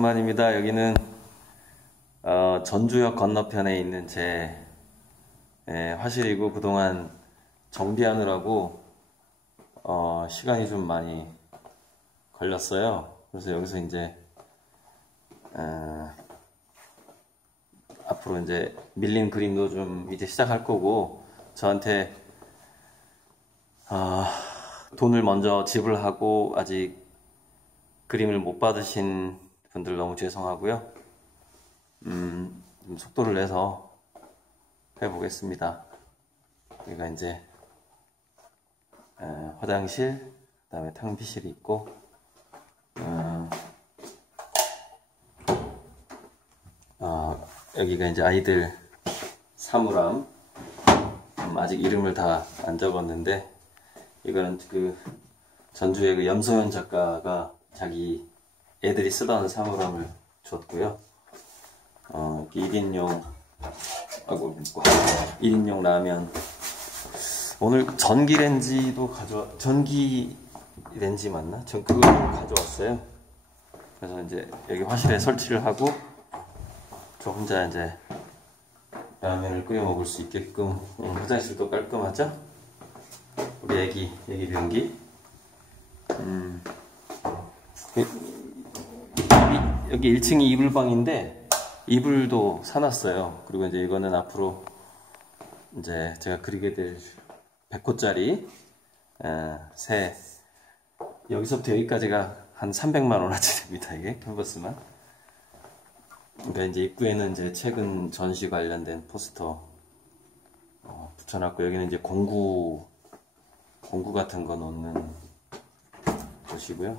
오랜만입니다. 여기는 전주역 건너편에 있는 제 화실이고, 그동안 정비하느라고 시간이 좀 많이 걸렸어요. 그래서 여기서 이제 앞으로 이제 밀린 그림도 좀 이제 시작할 거고, 저한테 돈을 먼저 지불하고 아직 그림을 못 받으신 분들 너무 죄송하고요. 좀 속도를 내서 해보겠습니다. 여기가 이제 화장실, 그 다음에 탕비실이 있고, 여기가 이제 아이들 사물함. 아직 이름을 다 안 적었는데, 이거는 그 전주의 그 염소연 작가가 자기 애들이 쓰던 사물함을 줬고요. 1인용 1인용 라면. 오늘 전기 렌지도 전기 렌지 맞나? 전 그거 가져왔어요. 그래서 이제 여기 화실에 설치를 하고, 저 혼자 이제 라면을 끓여 먹을 수 있게끔. 화장실도 깔끔하죠? 우리 애기 변기. 여기 1층이 이불방인데 이불도 사놨어요. 그리고 이제 이거는 앞으로 이제 제가 그리게 될 100호짜리 새, 여기서부터 여기까지가 한 300만원어치 됩니다. 이게 캔버스만. 그러니까 이제 입구에는 이제 최근 전시 관련된 포스터 붙여놨고, 여기는 이제 공구 같은 거 놓는 곳이고요.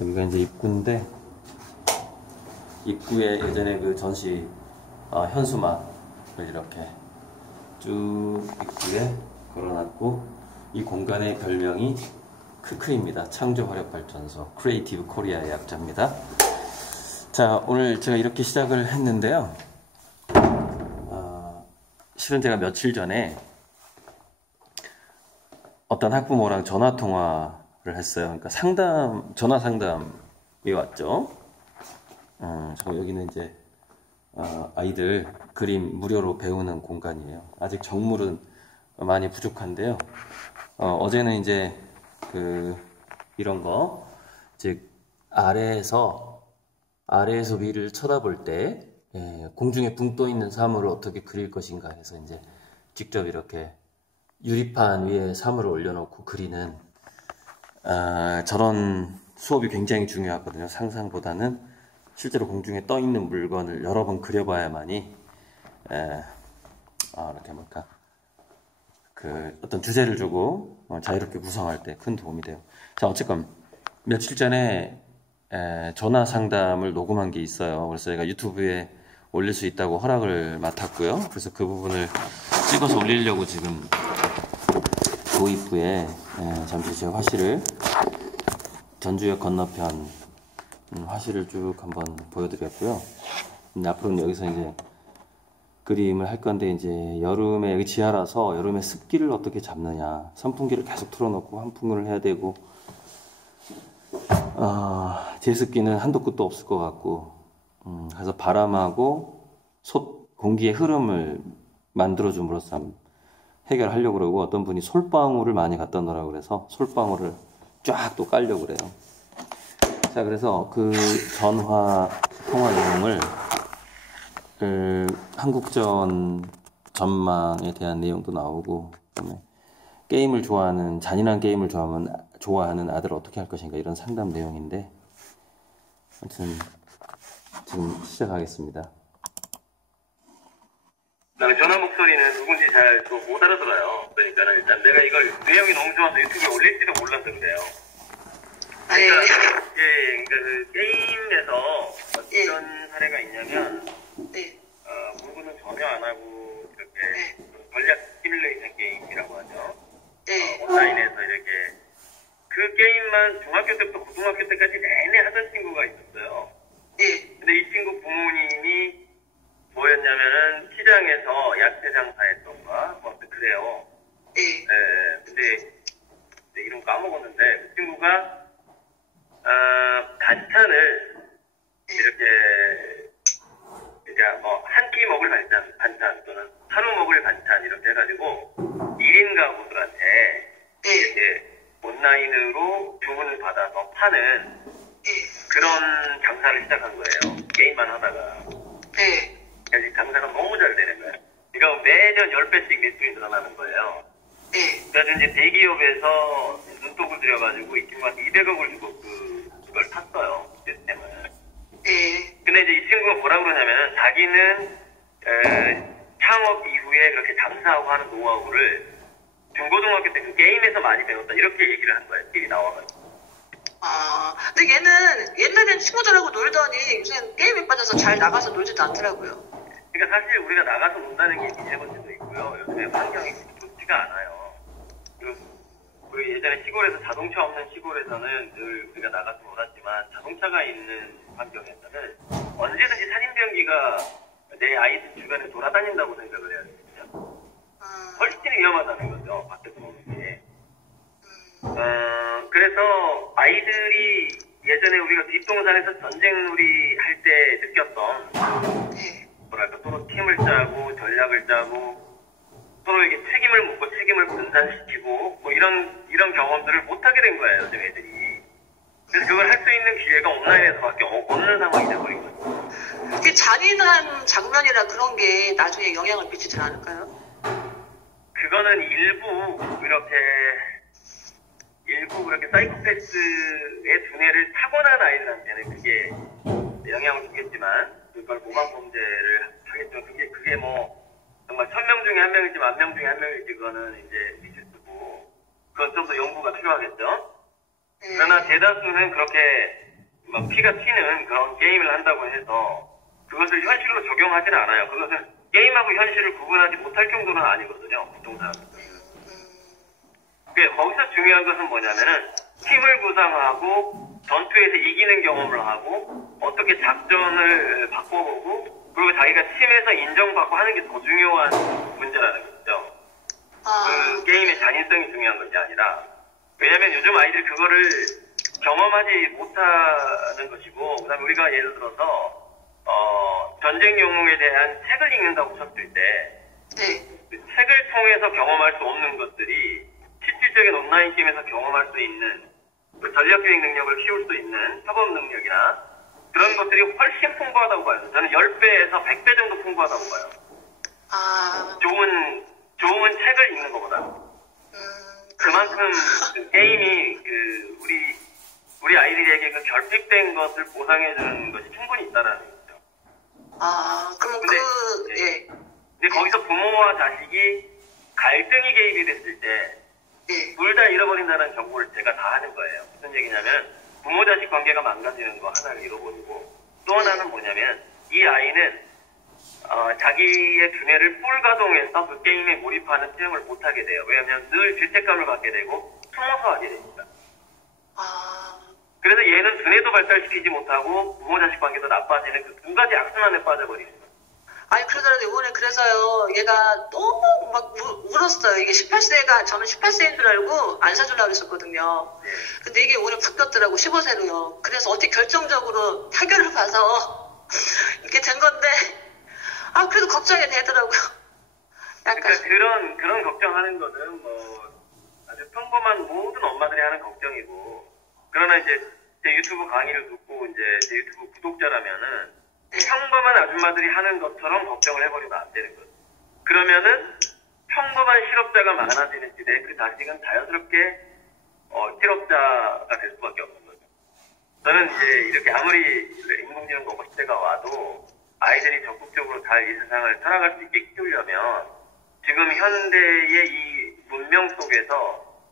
여기가 이제 입구인데, 입구에 예전에 그 전시 현수막을 이렇게 쭉 입구에 걸어놨고, 이 공간의 별명이 크크입니다. 창조화력발전소, 크리에이티브 코리아의 약자입니다. 자, 오늘 제가 이렇게 시작을 했는데요. 실은 제가 며칠 전에 어떤 학부모랑 전화 통화를 했어요. 그러니까 전화 상담이 왔죠. 여기는 이제 아이들 그림 무료로 배우는 공간이에요. 아직 정물은 많이 부족한데요. 어제는 이제 이런 거, 즉 아래에서 위를 쳐다볼 때 공중에 붕 떠 있는 사물을 어떻게 그릴 것인가 해서 이제 직접 이렇게 유리판 위에 사물을 올려놓고 그리는 저런 수업이 굉장히 중요하거든요. 상상보다는 실제로 공중에 떠 있는 물건을 여러 번 그려봐야만이 이렇게 어떤 주제를 주고 자유롭게 구성할 때 큰 도움이 돼요. 자, 어쨌건 며칠 전에 전화 상담을 녹음한 게 있어요. 그래서 제가 유튜브에 올릴 수 있다고 허락을 맡았고요. 그래서 그 부분을 찍어서 올리려고 지금 도입부에 잠시 제 화실을, 전주역 건너편 화실을 쭉 한번 보여드렸고요. 앞으로는 여기서 이제 그림을 할 건데, 이제 여름에 여기 지하라서 여름에 습기를 어떻게 잡느냐, 선풍기를 계속 틀어놓고 환풍을 해야 되고, 제습기는 한도 끝도 없을 것 같고, 그래서 바람하고 공기의 흐름을 만들어줌으로써 해결하려고 그러고, 어떤 분이 솔방울을 많이 갖다 놓으라고 그래서 솔방울을 쫙 또 깔려고 그래요. 자, 그래서 그 전화 통화 내용을 한국전 전망에 대한 내용도 나오고, 그다음에 잔인한 게임을 좋아하는 아들을 어떻게 할 것인가, 이런 상담 내용인데, 아무튼 지금 시작하겠습니다. 전화 목소리는 누군지 잘 못 알아들어요. 그러니까 일단 내가 이걸 내용이 너무 좋아서 유튜브에 올릴지도 몰라서 그래요. 그러니까, 그러니까 그 게임에서 어떤 사례가 있냐면, 물건은 전혀 안 하고 이렇게 전략 시뮬레이션 게임이라고 하죠. 온라인에서 이렇게 그 게임만 중학교 때부터 고등학교 때까지 내내 하던 친구가 있었어요. 근데 이 친구 부모님이 뭐였냐면은 시장에서 야채 장사했던가 뭐 그래요. 근데 이름 까먹었는데, 그 친구가 반찬을 이렇게 그러니까 뭐 한 끼 먹을 반찬 또는 하루 먹을 반찬 이렇게 해가지고 1인 가구들한테 이렇게 온라인으로 주문을 받아서 파는 그런 장사를 시작한 거예요. 게임만 하다가. 그래서 장사가 너무 잘 되는 거예요. 그러니까 매년 10배씩 매출이 늘어나는 거예요. 그래서 이제 대기업에서 눈독을 들여가지고 이 친구한테 200억을 주고 그걸 탔어요. 시스템을. 근데 이제 이 친구가 뭐라고 그러냐면 자기는 창업 이후에 그렇게 장사하고 하는 노하우를 중고등학교 때 그 게임에서 많이 배웠다 이렇게 얘기를 한 거예요. TV 나와가지고. 근데 얘는 옛날엔 친구들하고 놀더니 요새는 게임에 빠져서 잘 나가서 놀지도 않더라고요. 그러니까 사실 우리가 나가서 논다는 게 미세먼지도 있고요. 요즘에 환경이 좋지가 않아요. 그 예전에 시골에서 자동차 없는 시골에서는 늘 우리가 나가서 놀았지만 자동차가 있는 환경에서는 언제든지 살인병기가 내 아이들 주변에 돌아다닌다고 생각을 해야 되거든요. 훨씬 위험하다는 거죠. 밖에서 노는 게. 그래서 아이들이 예전에 우리가 뒷동산에서 전쟁놀이 할 때 느꼈던 뭐랄까 서로 팀을 짜고 전략을 짜고 서로에게 책임을 묻고 책임을 분산시키고 뭐 이런 경험들을 못하게 된 거예요. 요즘 애들이. 그래서 그걸 할 수 있는 기회가 온라인에서밖에 없는 상황이 돼버린 거죠. 이게 잔인한 장면이나 그런 게 나중에 영향을 미치진 않을까요? 그거는 일부 그렇게 사이코패스의 두뇌를 타고난 아이들한테는 그게 영향을 주겠지만 그걸 모방 범죄를 하겠죠. 그게 뭐 정말 1000명 중에 1명일지 10,000명 중에 1명일지 그거는 이제 미스트고 그건 좀 더 연구가 필요하겠죠. 그러나 대다수는 그렇게 막 피가 튀는 그런 게임을 한다고 해서 그것을 현실로 적용하지는 않아요. 그것은 게임하고 현실을 구분하지 못할 정도는 아니거든요. 보통 사람들. 거기서 중요한 것은 뭐냐면은 팀을 구성하고 전투에서 이기는 경험을 하고 어떻게 작전을 바꿔보고 그리고 자기가 팀에서 인정받고 하는 게 더 중요한 문제라는 거죠. 그 게임의 잔인성이 중요한 것이 아니라 왜냐면 요즘 아이들이 그거를 경험하지 못하는 것이고 그다음에 우리가 예를 들어서 전쟁 영웅에 대한 책을 읽는다고 쳤을 때 그 책을 통해서 경험할 수 없는 것들이 실질적인 온라인 게임에서 경험할 수 있는 그 전략기획 능력을 키울 수 있는 협업 능력이나 그런 것들이 훨씬 풍부하다고 봐요. 저는 10배에서 100배 정도 풍부하다고 봐요. 좋은 책을 읽는 것보다. 그만큼 그 게임이 우리 아이들에게 그 결핍된 것을 보상해주는 것이 충분히 있다라는 거죠. 그럼 근데 거기서 부모와 자식이 갈등이 개입이 됐을 때 둘 다 잃어버린다는 경고를 제가 다 하는 거예요. 무슨 얘기냐면 부모 자식 관계가 망가지는 거 하나를 잃어버리고 또 하나는 뭐냐면 이 아이는 자기의 두뇌를 풀가동해서 그 게임에 몰입하는 체험을 못하게 돼요. 왜냐하면 늘 죄책감을 갖게 되고 숨어서 하게 됩니다. 그래서 얘는 두뇌도 발달시키지 못하고 부모 자식 관계도 나빠지는 그 두 가지 악순환에 빠져버리는 거예요. 아니, 그러더라도 이번에 그래서요, 얘가 너무 막 울었어요. 이게 18세가, 저는 18세인 줄 알고 안 사주려고 했었거든요. 근데 이게 오늘 바뀌었더라고, 15세로요. 그래서 어떻게 결정적으로 타결을 봐서 이렇게 된 건데, 그래도 걱정이 되더라고요. 약간. 그러니까 그런 걱정하는 거는 뭐, 아주 평범한 모든 엄마들이 하는 걱정이고, 그러나 이제 제 유튜브 강의를 듣고 이제 제 유튜브 구독자라면은, 평범한 아줌마들이 하는 것처럼 걱정을 해버리면 안 되는 거죠. 그러면은 평범한 실업자가 많아지는 시대에 그 자식은 자연스럽게 실업자가 될 수밖에 없는 거죠. 저는 이제 이렇게 아무리 인공지능 로봇 시대가 와도 아이들이 적극적으로 잘 이 세상을 살아갈 수 있게 키우려면 지금 현대의 이 문명 속에서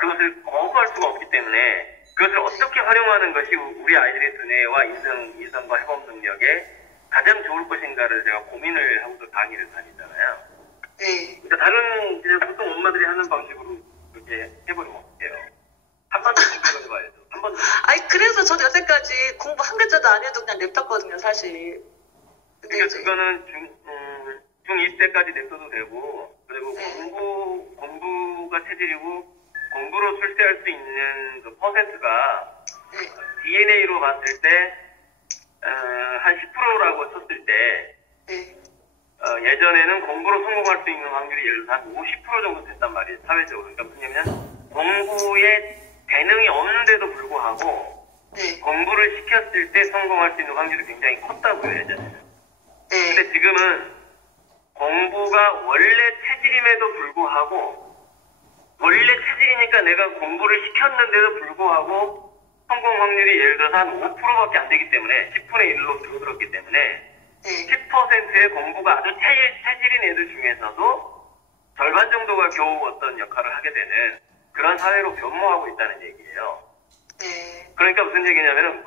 그것을 거부할 수가 없기 때문에 그것을 어떻게 활용하는 것이 우리 아이들의 두뇌와 인성과 협업 능력에 가장 좋을 것인가를 제가 고민을 하고서 강의를 다니잖아요. 그러니까 다른 그냥 보통 엄마들이 하는 방식으로 그렇게 해버리면 어떡해요. 한 번 더 공부해봐야죠. 한 번 더. 그래서 저도 여태까지 공부 한 글자도 안 해도 그냥 냅뒀거든요, 사실. 그러니까 그거는 중2 때까지 냅둬도 되고, 그리고 공부가 체질이고, 공부로 출세할 수 있는 그 퍼센트가 DNA로 봤을 때 50%라고 쳤을 때 네. 예전에는 공부로 성공할 수 있는 확률이 예를 들어서 한 50% 정도 됐단 말이에요. 사회적으로. 그러니까 무슨 얘기냐면 공부에 재능이 없는데도 불구하고 네. 공부를 시켰을 때 성공할 수 있는 확률이 굉장히 컸다고요, 예전에는. 네. 근데 지금은 공부가 원래 체질임에도 불구하고 원래 체질이니까 내가 공부를 시켰는데도 불구하고 성공 확률이 예를 들어서 한 5%밖에 안 되기 때문에 10분의 1로 줄어들었기 때문에 네. 10%의 공부가 아주 체질인 애들 중에서도 절반 정도가 겨우 어떤 역할을 하게 되는 그런 사회로 변모하고 있다는 얘기예요. 네. 그러니까 무슨 얘기냐면은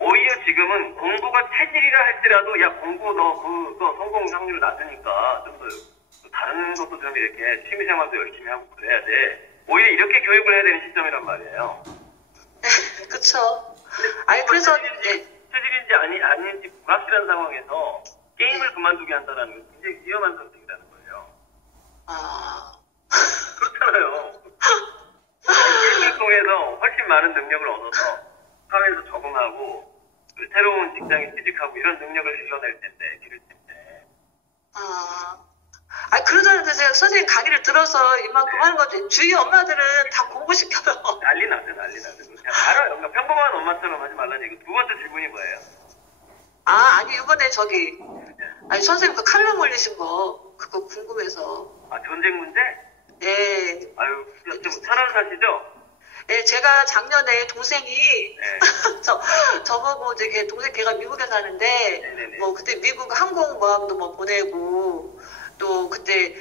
오히려 지금은 공부가 체질이라 할지라도 야 공부 너 성공 확률 낮으니까 좀 더 다른 것도 좀 이렇게 취미생활도 열심히 하고 그래야 돼. 오히려 이렇게 교육을 해야 되는 시점이란 말이에요. 그쵸. 아니, 그래서, 네. 체질인지 아닌지 불확실한 상황에서 게임을 그만두게 한다는 건 굉장히 위험한 선택이라는 거예요. 아, 그렇잖아요. 게임을 통해서 훨씬 많은 능력을 얻어서 사회에서 적응하고 새로운 직장에 취직하고 이런 능력을 길러낼 텐데, 기를 텐데. 아니, 그러잖아요. 그래서 선생님 강의를 들어서 이만큼 하는 건데, 주위 엄마들은 다 공부시켜요. 난리 나죠. 그냥 알아요. 그러니까 평범한 엄마처럼 하지 말라는 얘기. 두 번째 질문이 뭐예요? 아니, 이번에 아니, 선생님 그 칼럼 올리신 거, 그거 궁금해서. 전쟁 문제? 네. 아유, 좀 천안 사시죠? 네, 제가 작년에 동생이, 네. 저보고 동생 걔가 미국에 사는데, 네네네. 뭐, 그때 미국 항공모함도 뭐 보내고, 또 그때,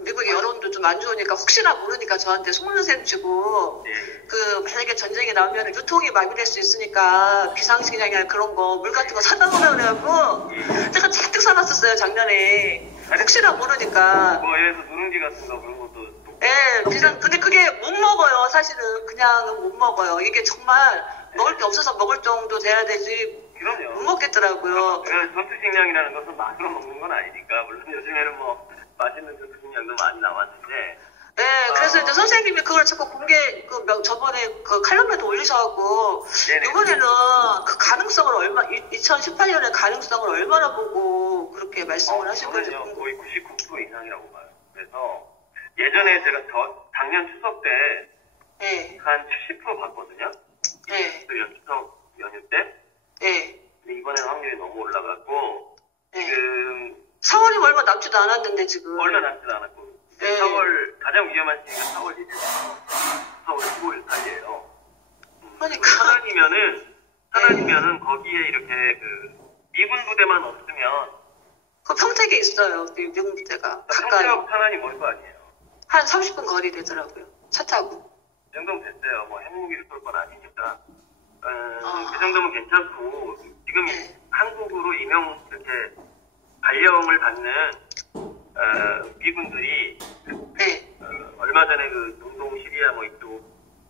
미국의 여론도 좀 안 좋으니까, 혹시나 모르니까 저한테 속는셈 치고, 만약에 전쟁이 나오면 유통이 마비될 수 있으니까, 비상식량이나 그런 거, 물 같은 거 사다 놓으라고 그래갖고, 제가 잔뜩 사놨었어요, 작년에. 혹시나 모르니까. 뭐, 예를 들어서 누룽지 같은 거 그런 것도. 근데 그게 못 먹어요, 사실은. 그냥 못 먹어요. 이게 정말 먹을 게 없어서 먹을 정도 돼야 되지. 그럼요. 못 먹겠더라고요. 전투식량이라는 것은 맛으로 먹는 건 아니니까, 물론 요즘에는 뭐, 맛있는 전투식량도 많이 나왔는데. 네, 그래서 이제 선생님이 그걸 자꾸 저번에 그 칼럼에도 올리셔갖고, 네네. 이번에는 그 가능성을 2018년에 가능성을 얼마나 보고 그렇게 말씀을 하신 건지. 저는요, 거의 99% 이상이라고 봐요. 그래서, 예전에 제가 작년 추석 때, 네. 한 70% 봤거든요? 네. 추석 연휴 때. 네. 근데 이번에는 확률이 너무 올라갔고, 네. 지금, 4월이 얼마 남지도 않았는데, 지금. 얼마 남지도 않았고, 네. 4월, 가장 위험한 시기가 4월 1일, 4월 15일 사이에요. 그러니까. 하나니면은 거기에 이렇게 미군 부대만 없으면, 그 평택에 있어요, 미군 부대가. 가까이. 평택하고 천안이 멀 거 아니에요. 한 30분 거리 되더라고요. 차 타고. 그 정도면 됐어요. 뭐 핵무기를 쏠 건 아니니까. 그 정도면 괜찮고, 지금 네. 한국으로 이렇게 발령을 받는, 미군들이, 네. 얼마 전에 중동 시리아 뭐 이쪽,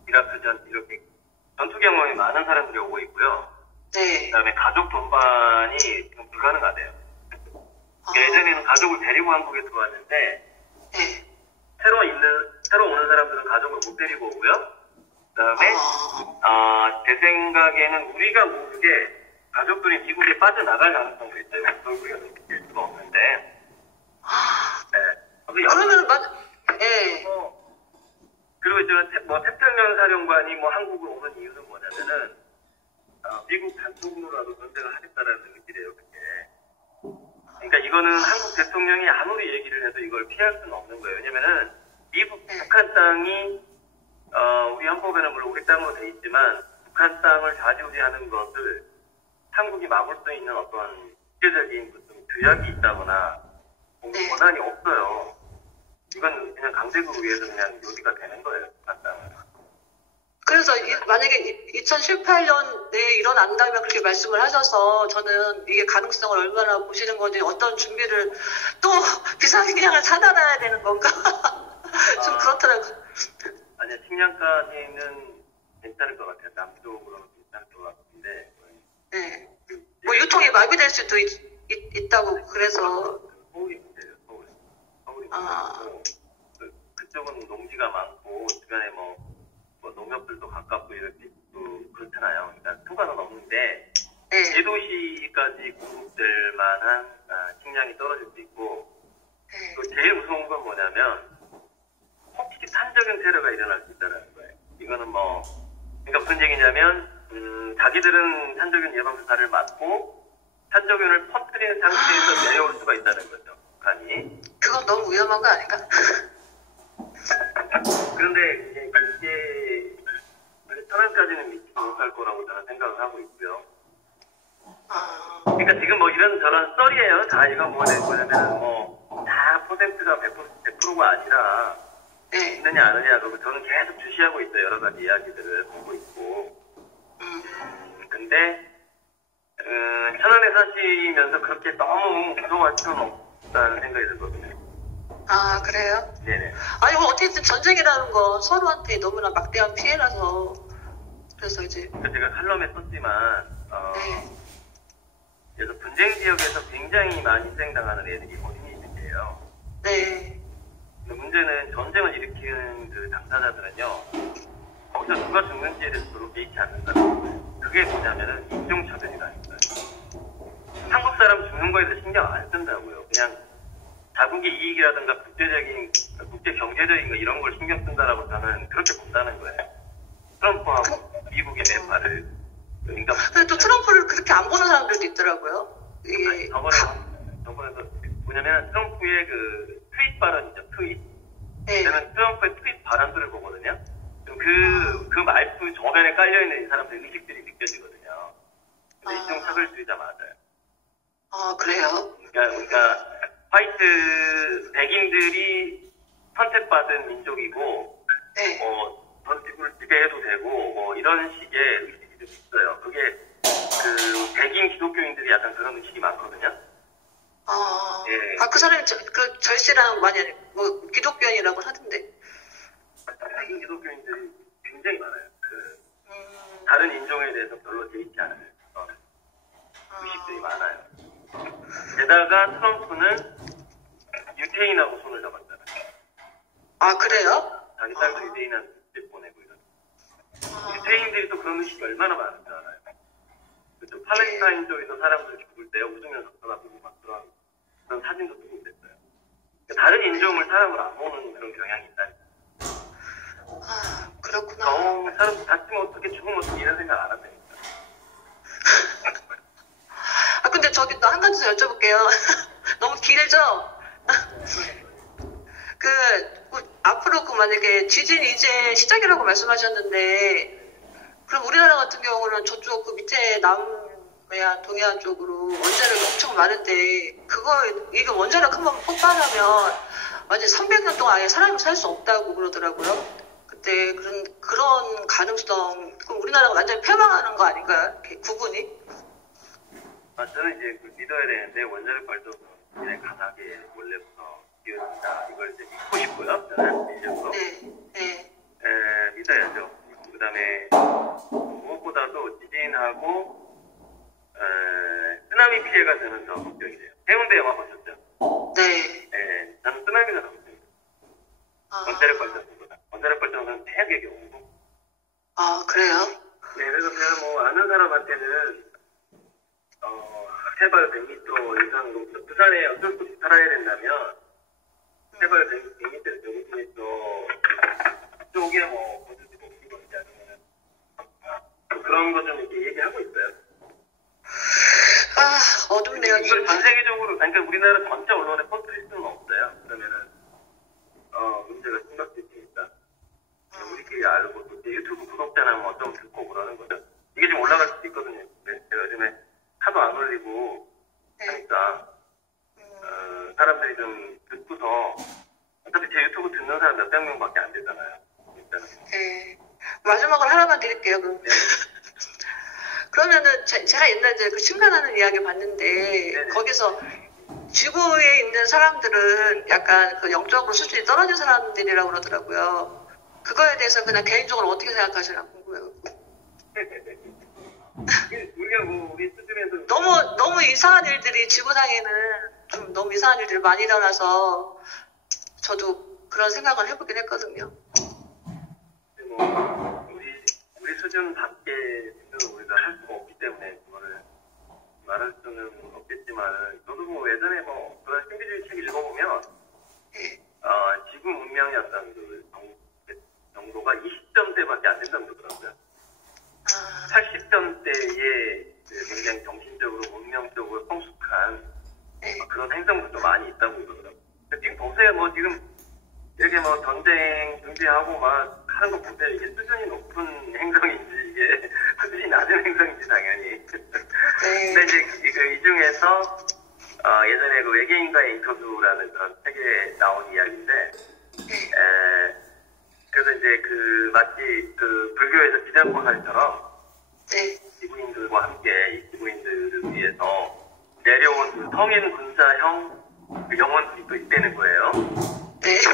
이라크전, 이렇게 전투 경험이 많은 사람들이 오고 있고요. 네. 그 다음에 가족 동반이 지금 불가능하대요. 예전에는 가족을 데리고 한국에 들어왔는데, 네. 새로 오는 사람들은 가족을 못 데리고 오고요. 그 다음에, 제 생각에는 우리가 모르게 가족들이 미국에 빠져나갈 가능성도 있어요. 그걸 우리가 느낄 수가 없는데. 네. 그러면 예. 그리고 태평양 사령관이 한국을 오는 이유는 뭐냐면은, 미국 단독으로라도 전쟁을 하겠다라는 의지래요, 그게. 그러니까 이거는 한국 대통령이 아무리 얘기를 해도 이걸 피할 수는 없는 거예요. 왜냐면은 북한 땅이 우리 헌법에는 물론 우리 땅으로 돼 있지만 북한 땅을 좌지우지하는 것을 한국이 막을 수 있는 어떤 국제적인 무슨 규약이 있다거나 권한이 없어요. 이건 그냥 강대국에 의해서 그냥 요리가 되는 거예요, 북한 땅은. 그래서 만약에 2018년 내에 일어난다면 그렇게 말씀을 하셔서 저는 이게 가능성을 얼마나 보시는 건지 어떤 준비를 또 비상식량을 사다 놔야 되는 건가 좀 그렇더라고요. 아니요, 식량까지는 괜찮을 것 같아요. 남쪽으로는 괜찮을 것 같은데. 네. 뭐 유통이 마비될 수도 있다고 그래서. 서울이 문제예요, 서울. 서울이 문제고 그쪽은 농지가 많고 주변에 농협들도 가깝고 이렇게 그렇잖아요. 그러니까 상관은 없는데 네. 대도시까지 공급될 만한 식량이 떨어질 수 있고, 네. 또 제일 무서운 건 뭐냐면 혹시 산적인 테러가 일어날 수 있다는 거예요. 이거는 뭐, 그러니까 무슨 얘기냐면 자기들은 산적인 예방주사를 맞고 산적인을 퍼뜨린 상태에서 내려올 수가 있다는 거죠. 북한이. 그건 너무 위험한 거 아닌가? 그런데 이제 그게 천안까지는 미치지 못할 거라고 저는 생각을 하고 있고요. 그러니까 지금 뭐 이런 저런 썰이에요. 다 이거 뭐냐면 다 퍼센트가 100%가 아니라 네. 있느냐 안 하느냐 그리고 저는 계속 주시하고 있어요. 여러 가지 이야기들을 보고 있고. 근데 천안에 사시면서 그렇게 너무 무서워할 필요는 없다는 생각이 들거든요. 아, 그래요? 네네. 아니, 뭐 어쨌든 전쟁이라는 건 서로한테 너무나 막대한 피해라서 그래서 이제 제가 칼럼에 썼지만 네. 그래서 분쟁 지역에서 굉장히 많이 희생당하는 애들이 어린이들이에요. 네. 근데 문제는 전쟁을 일으키는 그 당사자들은요, 거기서 누가 죽는지에 대해서 별로 개의치 않는다는 거예요. 그게 뭐냐면은 인종차별이라는 거예요. 한국 사람 죽는 거에 대해서 신경 안 쓴다고요. 그냥 자국의 이익이라든가 국제 경제적인 거 이런 걸 신경 쓴다라고 저는 그렇게 본다는 거예요. 트럼프하고 미국의 매파를. 그러니까 근데 또 트럼프를 그렇게 안 보는 사람들도 있더라고요. 이게 저번에도 뭐냐면 트럼프의 그 트윗 발언이죠. 트윗. 네. 저는 트럼프의 트윗 발언들을 보거든요. 그 말투 저변에 깔려있는 이 사람들의 의식들이 느껴지거든요. 근데 인종차별주의자 맞아요. 아, 그래요? 그러니까 화이트 백인들이 선택받은 민족이고 네. 전 지구를 지배해도 되고 뭐 이런 식의 의식이 좀 있어요. 그게 그 백인 기독교인들이 약간 그런 의식이 많거든요. 예. 그 사람이 그 절세랑 많이 뭐 기독교인이라고 하던데. 백인 기독교인들이 굉장히 많아요. 다른 인종에 대해서 별로 개의치 않아요. 의식들이 많아요. 게다가 트럼프는 유태인하고 손을 잡았잖아요. 아, 그래요? 자기 딸도 유태인한테 보내고 이런. 유태인들이 또 그런 의식이 얼마나 많은지 알아요. 그쪽 팔레스타인 쪽에서 사람들 죽을 때 웃으면서 쳐다보고 막 그런 사진도 뜨고 그랬어요. 그러니까 다른 인종을 사람을 안 보는 그런 경향이 있다니까. 아, 그렇구나. 사람 다치면 어떻게 죽으면 어떻게 이런 생각 안 한다니까. 아, 근데 저기 또 한 가지 더 여쭤볼게요. 너무 길죠? 앞으로 만약에 지진 이제 시작이라고 말씀하셨는데, 그럼 우리나라 같은 경우는 저쪽 그 밑에 남해안, 동해안 쪽으로 원자력이 엄청 많은데, 이게 원자력 한번 폭발하면 완전 300년 동안 아예 사람이 살 수 없다고 그러더라고요. 그때 그런 가능성, 그럼 우리나라가 완전히 패망하는 거 아닌가요? 구분이? 저는 이제 믿어야 되는데 원자력 발전소는 그냥 가닥에 원래부터 이어진다. 이걸 이제 믿고 싶고요. 저는 믿어서. 네. 믿어야죠. 그 다음에 무엇보다도 지진하고 쓰나미 피해가 저는 더 걱정이 돼요. 해운대 영화 보셨죠? 네. 저는 쓰나미가 더 걱정이에요. 원자력 발전소보다. 원자력 발전소는 최악의 경우고. 아, 그래요? 네, 그래서 제가 뭐 아는 사람한테는 해발 100m 이상으로 부산에 어쩔 수 없이 살아야 된다면 해발 100m에서 150m 쪽에 뭐 거주지 못하는 건지 아니면 그런 거 좀 이렇게 얘기하고 있어요. 아, 어둡네요. 이걸 전 세계적으로 그러니까 우리나라 전체 언론에 퍼뜨릴 수는 없어요. 그러면은 문제가 심각해질 수 있다. 우리끼리 알고 또 유튜브 구독자나 뭐 좀 듣고 그러는 거죠. 이게 좀 올라갈 수도 있거든요. 네, 제가 요즘에 하도 안 올리고 하니까 사람들이 좀 듣고서 어차피 제 유튜브 듣는 사람 몇백 명밖에 안 되잖아요. 네. 마지막으로 하나만 드릴게요. 그럼. 네. 그러면은 제가 옛날에 그 심판하는 이야기 봤는데 네네. 거기서 지구에 있는 사람들은 약간 그 영적으로 수준이 떨어진 사람들이라고 그러더라고요. 그거에 대해서 그냥 개인적으로 어떻게 생각하시나 궁금해요. 우리가 뭐 우리 수준에서 너무 이상한 일들이 지구상에는 좀 너무 이상한 일들이 많이 일어나서 저도 그런 생각을 해보긴 했거든요. 뭐 우리 수준 밖에 수준은 우리가 할 수가 없기 때문에 그거를 말할 수는 없겠지만, 저도 뭐 예전에 뭐 그런 신비주의 책 읽어보면, 지구 문명의 어떤 그 정도가 20점대밖에 안 된다고 그러더라고요. 80점대에 굉장히 정신적으로, 문명적으로 성숙한 그런 행성들도 많이 있다고 그러더라고요. 지금 보세요, 뭐 지금 이렇게 뭐 전쟁 준비하고 막 하는 거 보세요. 이게 수준이 높은 행성인지, 이게 수준이 낮은 행성인지 당연히. 근데 이제 이 중에서 예전에 그 외계인과의 인터뷰라는 그런 책에 나온 이야기인데, 그래서 이제 그 마치 그 불교에서 비단보살처럼 지구인들과 함께 이 지구인들을 위해서 내려온 그 성인 군사형 그 영혼들이 또 있다는 거예요. 그래서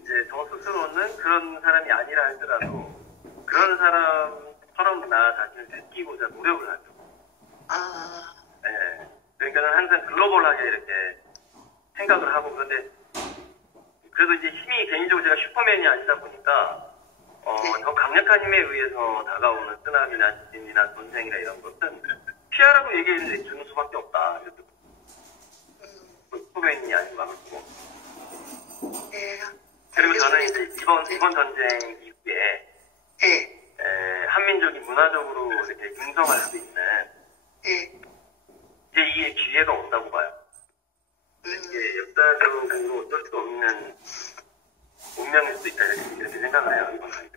이제 저 스스로는 그런 사람이 아니라 할지라도 그런 사람처럼 나 자신을 느끼고자 노력을 하죠. 그러니까 항상 글로벌하게 이렇게 생각을 하고, 그런데 그래도 이제 힘이 개인적으로 제가 슈퍼맨이 아니다 보니까 더 강력한 힘에 의해서 다가오는 쓰나미나 지진이나 전쟁이나 이런 것은 피하라고 얘기해 주는 수밖에 없다. 그래서 슈퍼맨이 아니고 막을 거고. 그리고 저는 이제 이번 전쟁 이후에 한민족이 문화적으로 이렇게 융성할 수 있는 이제 이게 기회가 온다고 봐요. 이게 역사적으로 어쩔 수 없는 운명일 수 있다 이렇게 생각을 해요. 이번 전쟁.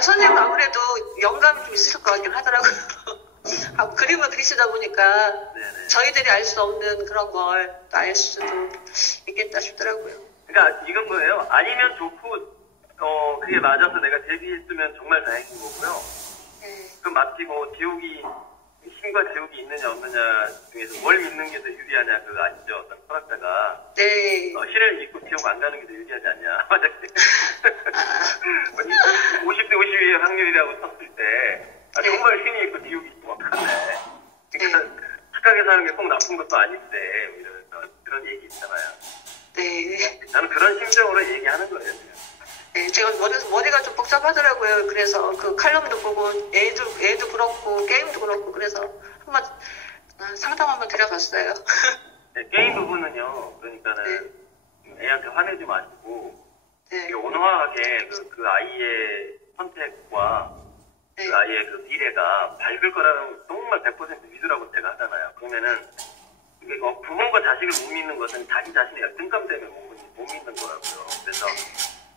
선생님 아무래도 영감이 좀 있으실 것 같긴 하더라고요. 그림을 그리시다 보니까 저희들이 알 수 없는 그런 걸 알 수도 있겠다 싶더라고요. 그러니까 이건 거예요. 아니면 좋고 그게 맞아서 내가 데뷔했으면 정말 다행인 거고요. 그 마치 뭐 지옥이 신과 지옥이 있느냐 없느냐 중에서 뭘 믿는 게 더 유리하냐 그거 아시죠? 어떤 철학자가 신을 믿고 지옥 안 가는 게 더 유리하지 않냐. 50대 50의 확률이라고 쳤을 때 정말 신이 있고 지옥이 있고 막 하네. 그러니까 착하게 사는 게 꼭 나쁜 것도 아닌데 이러면서 그런 얘기 있잖아요. 나는 그런 심정으로 얘기하는 거예요. 제가 머리가 좀 복잡하더라고요. 그래서 그 칼럼도 보고 애도 그렇고 게임도 그렇고 그래서 한번 상담 한번 드려봤어요. 게임 부분은요. 그러니까는 애한테 화내지 마시고 온화하게 그 아이의 선택과 그 아이의 그 미래가 밝을 거라는 정말 100% 믿으라고 제가 하잖아요. 그러면은 이게 부모가 자식을 못 믿는 것은 자기 자신의 열등감 때문에 못 믿는 거라고요. 그래서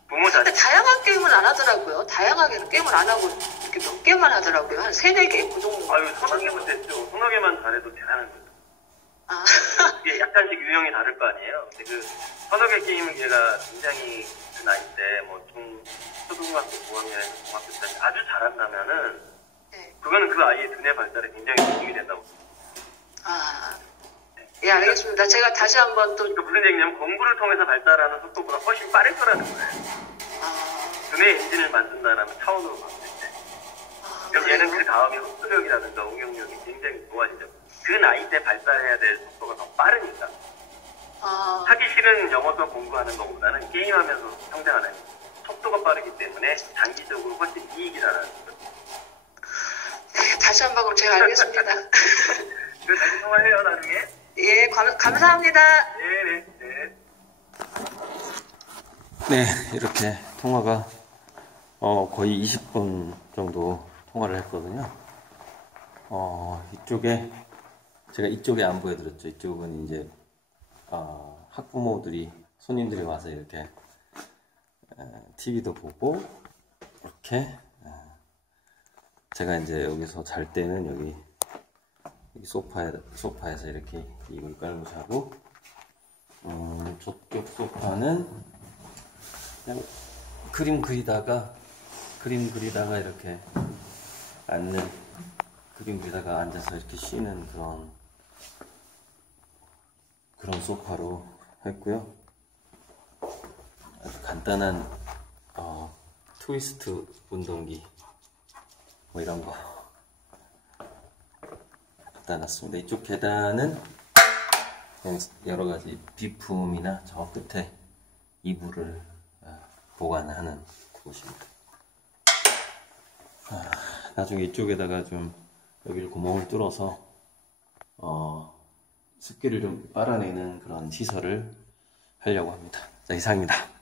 부모 자식 다양한 게임은 안 하더라고요. 다양하게 게임을 안 하고 이렇게 몇 개만 하더라고요. 한 3-4개 그 정도. 서너 개면 됐죠. 서너 개만 잘해도 대단한 거죠. 이게 약간씩 유형이 다를 거 아니에요. 근데 그 서너 개 게임을 얘가 굉장히 그 나이 때 뭐 초등학교, 고학년에서 중학교 때 아주 잘한다면은 그거는 그 아이의 두뇌 발달에 굉장히 도움이 된다고. 알겠습니다. 제가 다시 한번 또. 무슨 얘기냐면 공부를 통해서 발달하는 속도보다 훨씬 빠를 거라는 거예요. 두뇌 엔진을 만든다는 차원으로 봤을 때. 그럼 얘는 그 다음에 흡수력이라든가 응용력이 굉장히 좋아지죠. 그 나이 때 발달해야 될 속도가 더 빠르니까. 하기 싫은 영어 수업 공부하는 것보다는 게임하면서 성장하는 속도가 빠르기 때문에 장기적으로 훨씬 이익이라는 거죠. 다시 한번 그럼 제가 알겠습니다. 그래서 다시 통화해요, 나중에. 감사합니다. 네, 이렇게 통화가 거의 20분 정도 통화를 했거든요. 이쪽에 제가 이쪽에 안 보여드렸죠. 이쪽은 이제 학부모들이 손님들이 와서 이렇게 TV도 보고 이렇게 제가 이제 여기서 잘 때는 여기 소파에서 이렇게 이불 깔고 자고, 저쪽 소파는 그냥 그림 그리다가 이렇게 그림 그리다가 앉아서 이렇게 쉬는 그런 소파로 했고요. 아주 간단한 트위스트 운동기 뭐 이런 거 갖다 놨습니다. 이쪽 계단은 여러 가지 비품이나 저 끝에 이불을 보관하는 곳입니다. 나중에 이쪽에다가 좀 여기를 구멍을 뚫어서 습기를 좀 빨아내는 그런 시설을 하려고 합니다. 자, 이상입니다.